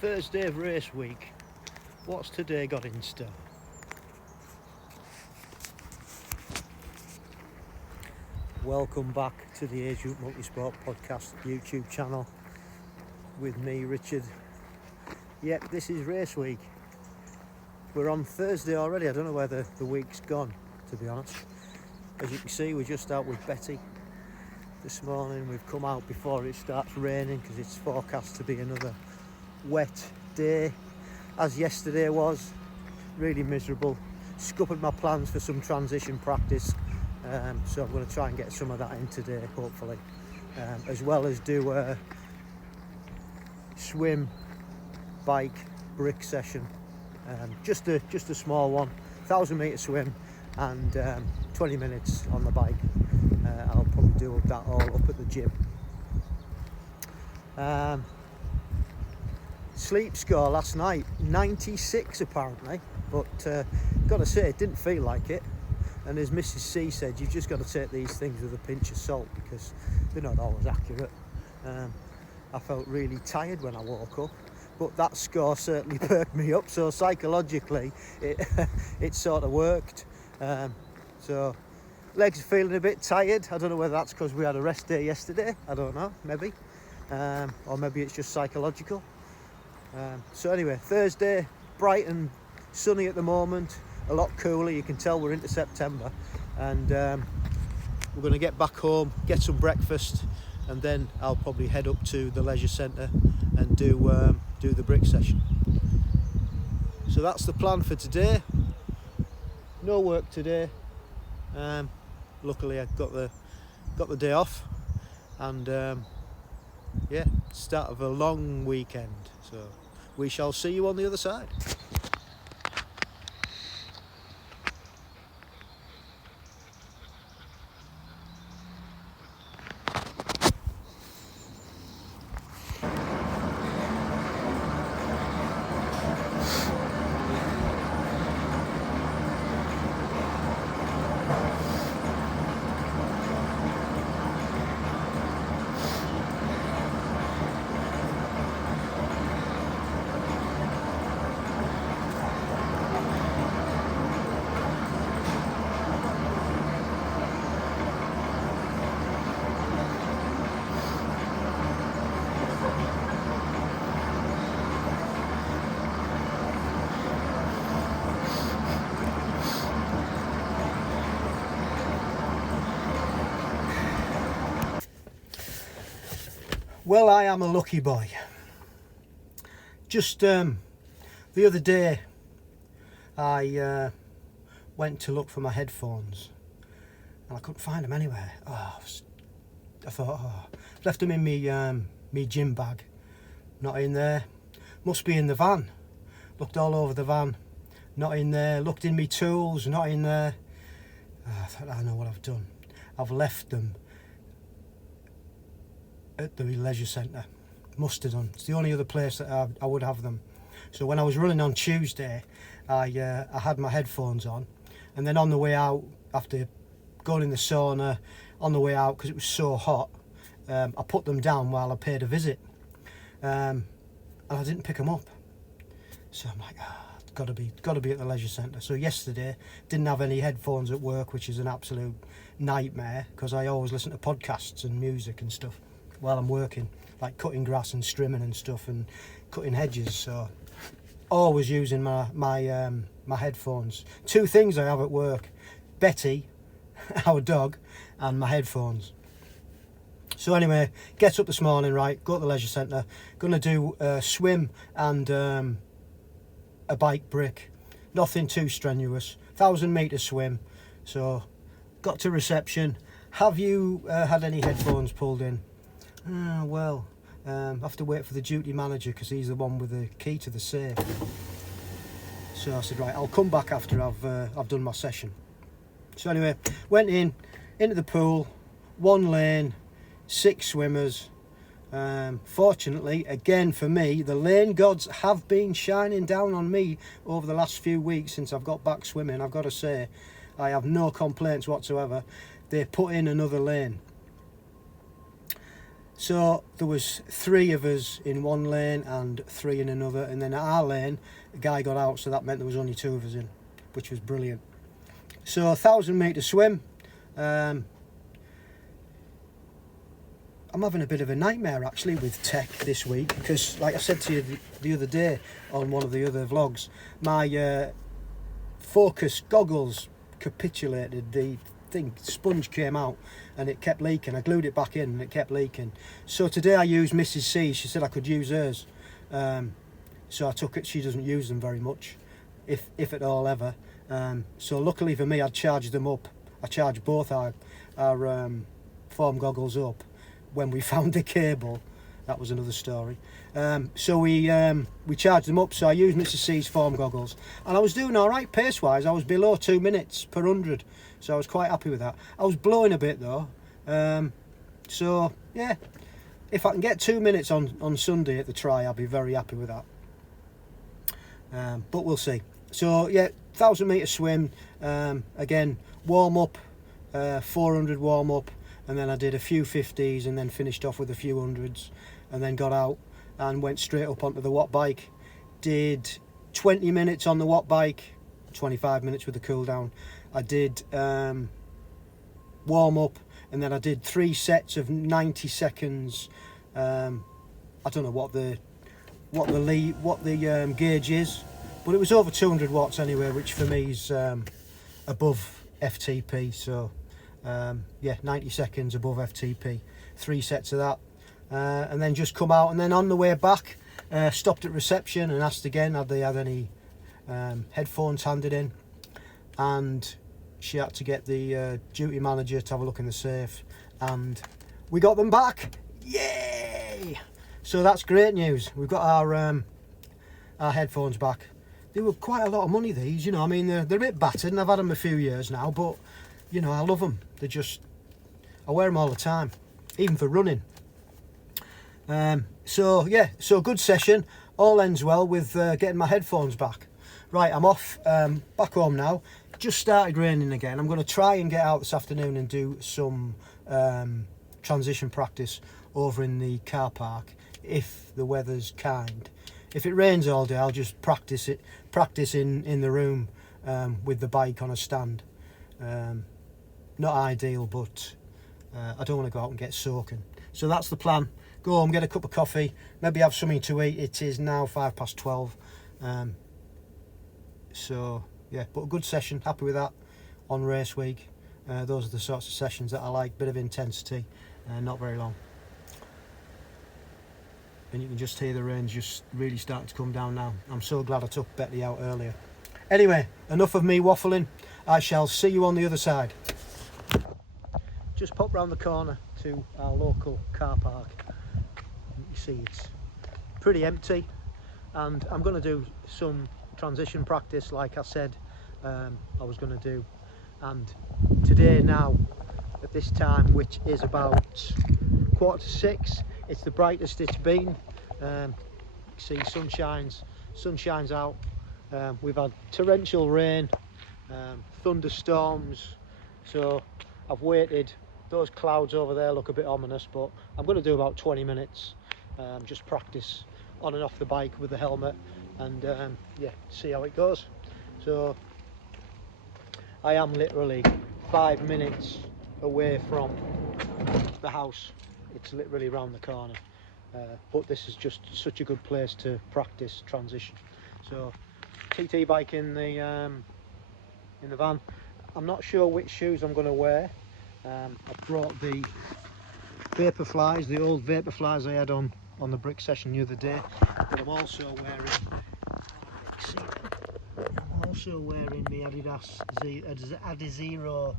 Thursday of race week. What's today got in store? Welcome back to the Agegroup Multisport podcast YouTube channel with me, Richard. Yep, this is race week. We're on Thursday already. I don't know where the week's gone, to be honest. As you can see, we're just out with Betty this morning. We've come out before it starts raining because it's forecast to be another wet day, as yesterday was. Really miserable. Scuppered my plans for some transition practice, so I'm going to try and get some of that in today, hopefully, as well as do a swim, bike, brick session. Just a small one, 1,000 metre swim and 20 minutes on the bike. I'll probably do that all up at the gym. Sleep score last night, 96 apparently, but gotta say it didn't feel like it. And as Mrs. C said, you've just got to take these things with a pinch of salt because they're not always accurate. I felt really tired when I woke up, but that score certainly perked me up, so psychologically it sort of worked. So legs are feeling a bit tired. I don't know whether that's because we had a rest day yesterday, I don't know, maybe, or maybe it's just psychological. So anyway, Thursday, bright and sunny at the moment, a lot cooler. You can tell we're into September, and we're going to get back home, get some breakfast, and then I'll probably head up to the leisure centre and do the brick session. So that's the plan for today. No work today. Luckily I got the day off, and yeah, start of a long weekend. So we shall see you on the other side. Well, I am a lucky boy. Just the other day I went to look for my headphones and I couldn't find them anywhere. I thought, left them in me gym bag. Not in there. Must be in the van. Looked all over the van. Not in there. Looked in me tools. Not in there. I thought, I know what I've done. I've left them at the leisure centre. Must have done. It's the only other place that I would have them. So when I was running on Tuesday, I had my headphones on, and then on the way out, after going in the sauna, on the way out because it was so hot, I put them down while I paid a visit, and I didn't pick them up. So I'm like, it's got to be at the leisure centre. So yesterday didn't have any headphones at work, which is an absolute nightmare because I always listen to podcasts and music and stuff while I'm working, like cutting grass and strimming and stuff and cutting hedges. So always using my headphones. Two things I have at work: Betty, our dog, and my headphones. So anyway, get up this morning, right, go to the leisure centre, gonna do a swim and a bike brick. Nothing too strenuous, 1,000 metre swim. So got to reception. Have you had any headphones pulled in? Well, I have to wait for the duty manager because he's the one with the key to the safe. So I said, right, I'll come back after I've done my session. So anyway, went into the pool, 1 lane, 6 swimmers. Fortunately, again for me, the lane gods have been shining down on me over the last few weeks since I've got back swimming. I've got to say, I have no complaints whatsoever. They put in another lane. So there was 3 of us in one lane and 3 in another, and then at our lane a guy got out, so that meant there was only 2 of us in, which was brilliant. So 1,000 metre swim. I'm having a bit of a nightmare actually with tech this week, because like I said to you the other day on one of the other vlogs, my focus goggles capitulated. The sponge came out and it kept leaking. I glued it back in and it kept leaking. So today I used Mrs. C. She said I could use hers, so I took it. She doesn't use them very much, if at all ever. So luckily for me, I'd charged them up. I charged both our foam goggles up when we found the cable. That was another story. So we charged them up. So I used Mrs. C's foam goggles, and I was doing all right pace wise. I was below 2 minutes per 100, so I was quite happy with that. I was blowing a bit though, so yeah, if I can get 2 minutes on Sunday at the Tri, I'll be very happy with that. But we'll see. So yeah, 1,000 metre swim, again warm up, 400 warm up, and then I did a few 50s and then finished off with a few 100s, and then got out and went straight up onto the watt bike. Did 20 minutes on the watt bike, 25 minutes with the cool down. I did warm up, and then I did 3 sets of 90 seconds. I don't know what the gauge is, but it was over 200 watts anyway, which for me is above FTP. So yeah, 90 seconds above FTP, 3 sets of that, and then just come out. And then on the way back, stopped at reception and asked again had they had any headphones handed in, and she had to get the duty manager to have a look in the safe, and we got them back. Yay! So that's great news. We've got our headphones back. They were quite a lot of money, these, you know. I mean, they're a bit battered, and I've had them a few years now, but you know, I love them. They're just, I wear them all the time, even for running. So yeah, so good session. All ends well with getting my headphones back. Right, I'm off back home now. Just started raining again. I'm going to try and get out this afternoon and do some transition practice over in the car park if the weather's kind. If it rains all day, I'll just practice in the room with the bike on a stand. Not ideal, but I don't want to go out and get soaking. So that's the plan. Go home, get a cup of coffee, maybe have something to eat. It is now 12:05. So yeah, but a good session, happy with that on race week. Those are the sorts of sessions that I like, bit of intensity, not very long. And you can just hear the rain's just really starting to come down now. I'm so glad I took Betty out earlier. Anyway, enough of me waffling. I shall see you on the other side. Just pop round the corner to our local car park. You see it's pretty empty, and I'm going to do some transition practice like I said I was going to do. And today now at this time, which is about 5:45, it's the brightest it's been. See, sun shines out. We've had torrential rain, thunderstorms, so I've waited. Those clouds over there look a bit ominous, but I'm going to do about 20 minutes just practice on and off the bike with the helmet, and yeah, see how it goes. So I am literally 5 minutes away from the house. It's literally around the corner, but this is just such a good place to practice transition. So TT bike in the van. I'm not sure which shoes I'm going to wear. I brought the Vaporflies, the old Vaporflies I had on the brick session the other day, but I'm also wearing my Adidas Adizero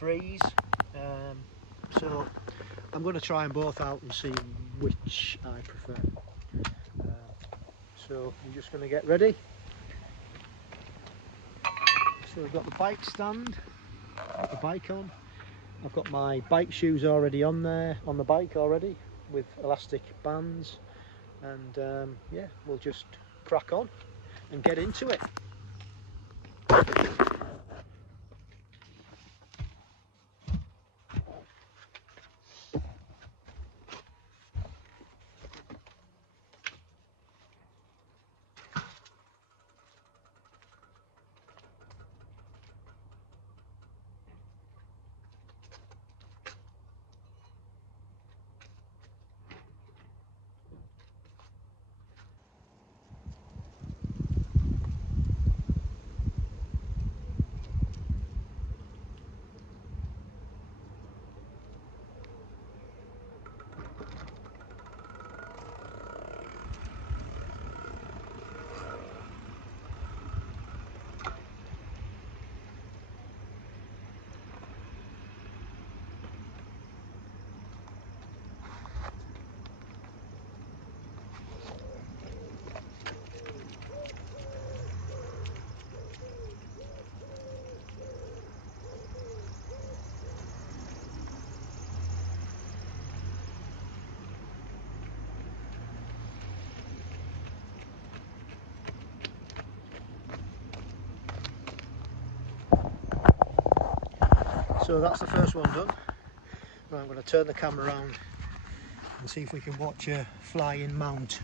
Freeze. So I'm going to try them both out and see which I prefer. So I'm just going to get ready. So we've got the bike stand, got the bike on. I've got my bike shoes already on there, on the bike already, with elastic bands, and yeah, we'll just crack on and get into it. So that's the first one done. Right, I'm going to turn the camera around and see if we can watch a flying mount.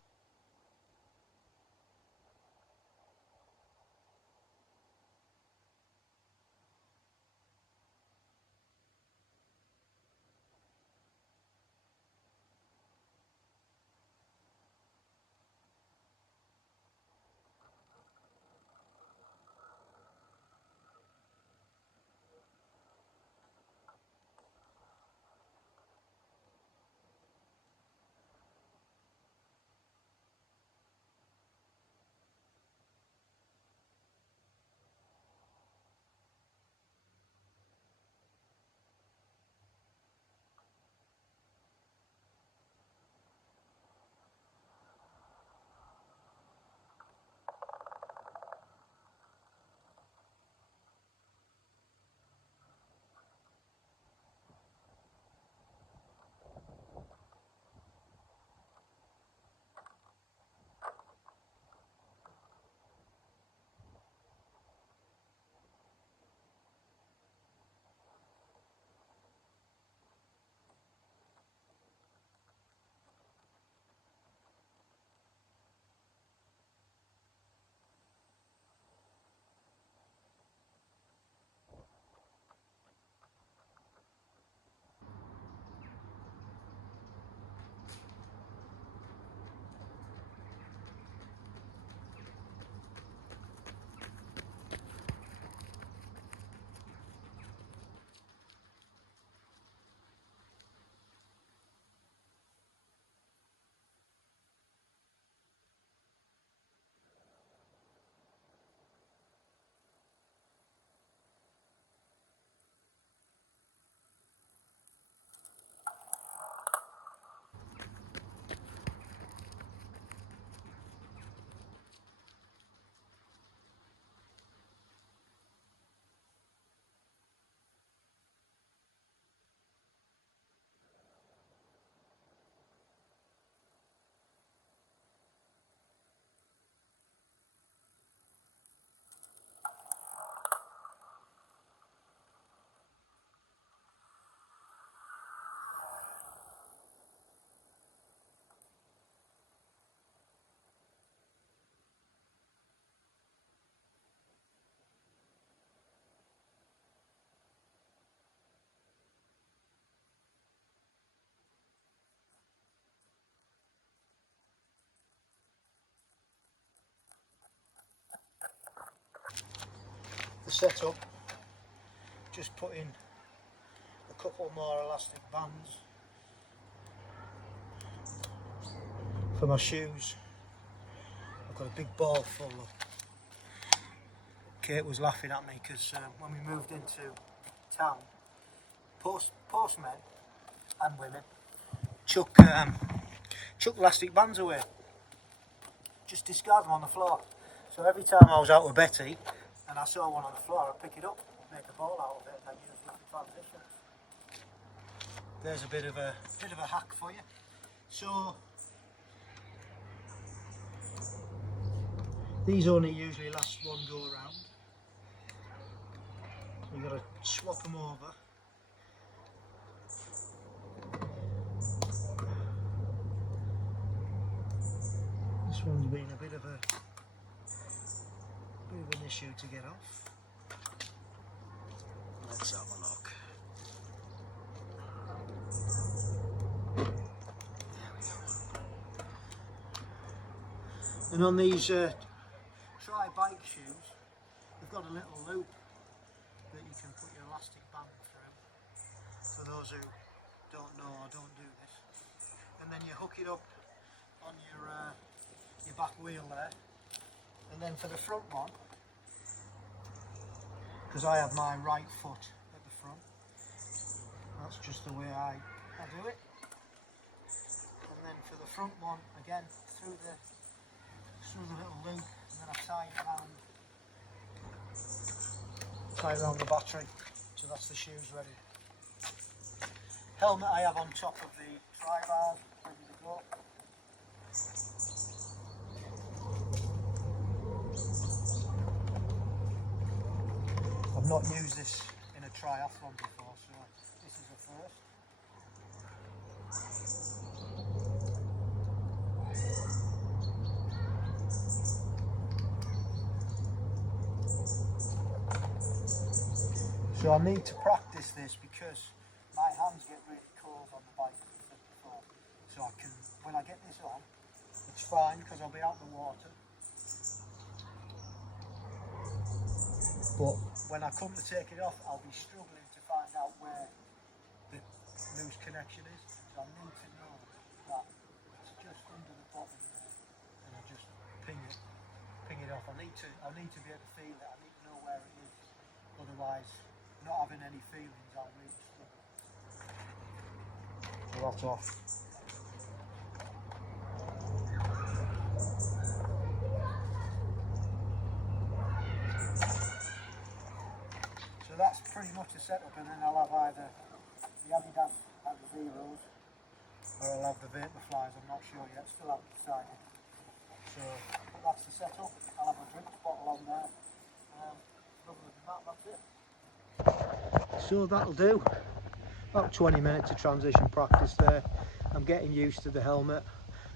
The setup, just put in a couple more elastic bands for my shoes. I've got a big ball full of. Kate was laughing at me because when we moved into town, postmen and women chuck elastic bands away, just discard them on the floor. So every time I was out with Betty and I saw one on the floor, I'd pick it up, make a ball out of it, and then use it for transitions. There's a bit of a hack for you. So these only usually last one go around. You've got to swap them over. This one's been a bit of an issue to get off. Let's have a look. There we go. And on these tri-bike shoes, they've got a little loop that you can put your elastic band through, for those who don't know or don't do this. And then you hook it up on your back wheel there. And then for the front one, because I have my right foot at the front, that's just the way I do it. And then for the front one, again, through the little loop, and then I tie it around the battery. So that's the shoes ready. Helmet I have on top of the tri-bar, ready to go. I've not used this in a triathlon before, first. So I need to practice this because my hands get really cold on the bike before. So I can, when I get this on, it's fine because I'll be out in the water. But when I come to take it off, I'll be struggling to find out where the loose connection is. So I need to know that it's just under the bottom there, and I just ping it off. I need to be able to feel it. I need to know where it is. Otherwise, not having any feelings, I'll really struggle. So that's off. So that's pretty much the setup, and then I'll have either the Adidas Zeros or I'll have the Vaporflies. I'm not sure yet, still haven't decided. So that's the setup. I'll have a drink bottle on there. Other than that, that's it. So that'll do. About 20 minutes of transition practice there. I'm getting used to the helmet.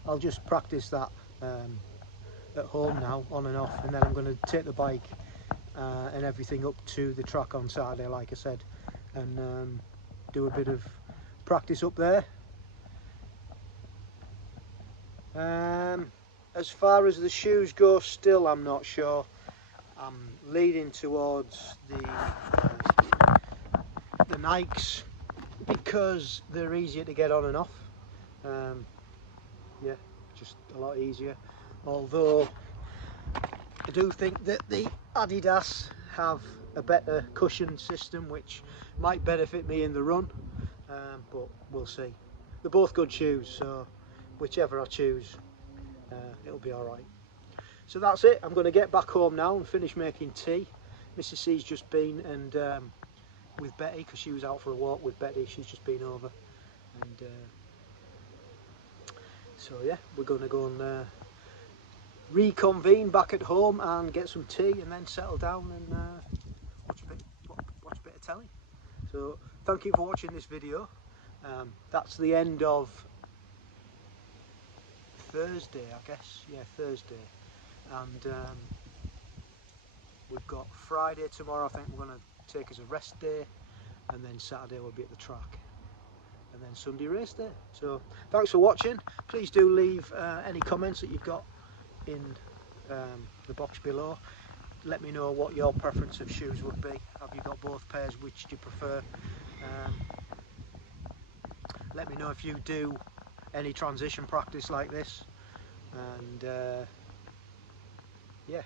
I'll just practice that at home now, on and off, and then I'm going to take the bike and everything up to the track on Saturday, like I said, and do a bit of practice up there. As far as the shoes go, still I'm not sure. I'm leaning towards the Nikes because they're easier to get on and off. Yeah, just a lot easier. Although I do think that the Adidas have a better cushion system which might benefit me in the run, but we'll see. They're both good shoes, so whichever I choose, it'll be alright. So that's it. I'm going to get back home now and finish making tea. Mrs. C's just been and with Betty, because she was out for a walk with Betty. She's just been over, and so yeah, we're going to go and reconvene back at home and get some tea and then settle down and watch a bit of telly. So thank you for watching this video. That's the end of Thursday, I guess. Yeah, Thursday. And we've got Friday tomorrow. I think we're going to take as a rest day, and then Saturday we'll be at the track, and then Sunday race day. So thanks for watching. Please do leave any comments that you've got in the box below. Let me know what your preference of shoes would be. Have you got both pairs? Which do you prefer? Let me know if you do any transition practice like this, and yeah,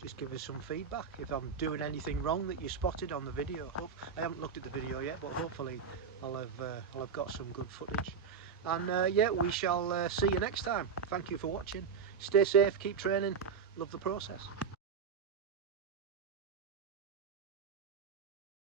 just give us some feedback if I'm doing anything wrong that you spotted on the video. I haven't looked at the video yet, but hopefully I'll have got some good footage. And yeah, we shall see you next time. Thank you for watching. Stay safe, keep training, love the process.